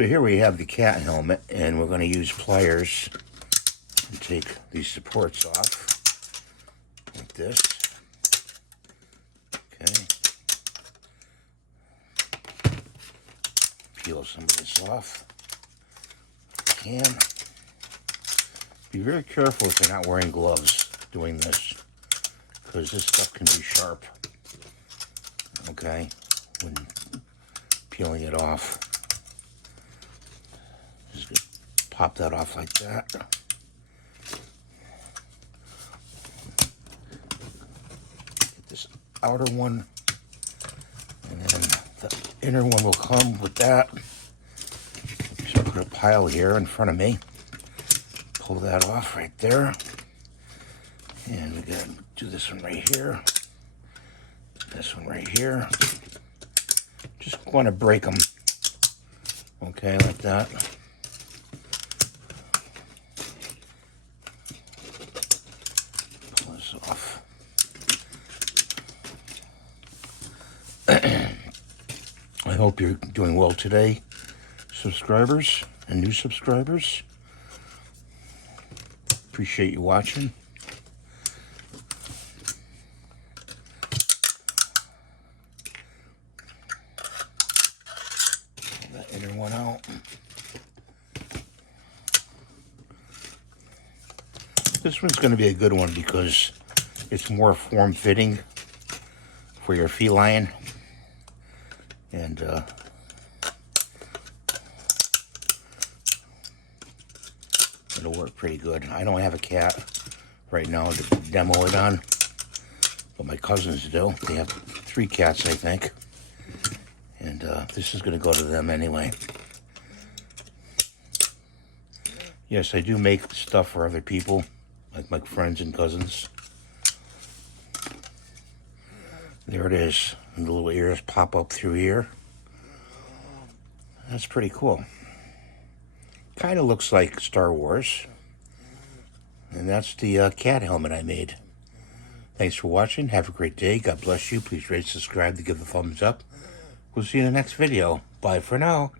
So here we have the cat helmet, and we're going to use pliers and take these supports off like this. Okay. Peel some of this off. Can. Be very careful if you're not wearing gloves doing this, because this stuff can be sharp. Okay, when peeling it off. Just gonna pop that off like that. Get this outer one, and then the inner one will come with that. So I'll put a pile here in front of me. Pull that off right there. And we're gonna do this one right here. This one right here. Just want to break them. Okay, like that. Pull this off. I hope you're doing well today, subscribers and new subscribers. Appreciate you watching. Pull that inner one out. This one's going to be a good one because it's more form-fitting for your feline, and it'll work pretty good. I don't have a cat right now to demo it on, but my cousins do. They have 3 cats, I think. And this is going to go to them anyway. Yes, I do make stuff for other people, like my friends and cousins. There it is. And the little ears pop up through here. That's pretty cool. Kind of looks like Star Wars. And that's the cat helmet I made. Thanks for watching. Have a great day. God bless you. Please rate, subscribe, to give a thumbs up. We'll see you in the next video. Bye for now.